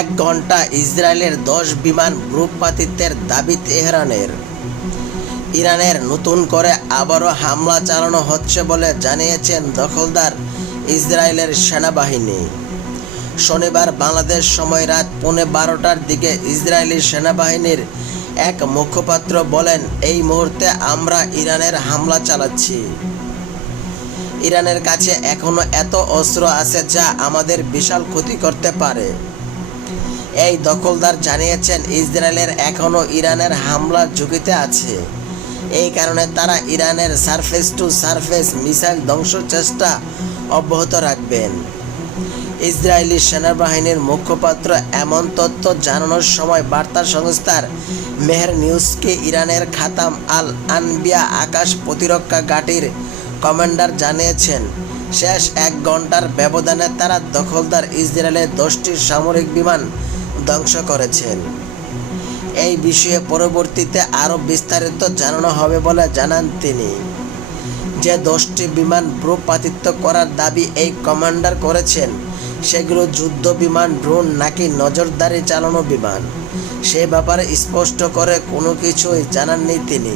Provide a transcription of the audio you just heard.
এক ঘণ্টা ইসরায়েলের দশ বিমান গ্রুপপাতিত্বের দাবি তেহরানের। ইরানের নতুন করে আবারও হামলা চালানো হচ্ছে বলে জানিয়েছেন দখলদার ইসরায়েলের সেনাবাহিনী। শনিবার বাংলাদেশ সময় রাত পৌনে বারোটার দিকে ইসরায়েলি সেনাবাহিনীর এক মুখপাত্র বলেন, এই মুহূর্তে আমরা ইরানের হামলা চালাচ্ছি। ইরানের কাছে এখনও এত অস্ত্র আছে যা আমাদের বিশাল ক্ষতি করতে পারে। এই দখলদার জানিয়েছেন ইসরায়েলের এখনও ইরানের হামলার ঝুঁকিতে আছে। এই কারণে তারা ইরানের সারফেস টু সারফেস মিসাইল ধ্বংস চেষ্টা অব্যাহত রাখবেন। ইসরায়েলি সেনাবাহিনীর মুখপাত্র এমন তথ্য জানানোর সময় বার্তা সংস্থার মেহের নিউজকে ইরানের খাতাম আল আনবিয়া আকাশ প্রতিরক্ষা ঘাঁটির কমান্ডার জানিয়েছেন, শেষ এক ঘণ্টার ব্যবধানে তারা দখলদার ইসরায়েলের দশটি সামরিক বিমান ধ্বংস করেছেন। এই বিষয়ে পরবর্তীতে আরও বিস্তারিত জানানো হবে বলে জানান তিনি। যে দশটি বিমান ভূপাতিত্ব করার দাবি এই কমান্ডার করেছেন, সেগুলো যুদ্ধ বিমান, ড্রোন নাকি নজরদারি চালানো বিমান? সে ব্যাপারে স্পষ্ট করে কোনো কিছুই জানাননি তিনি।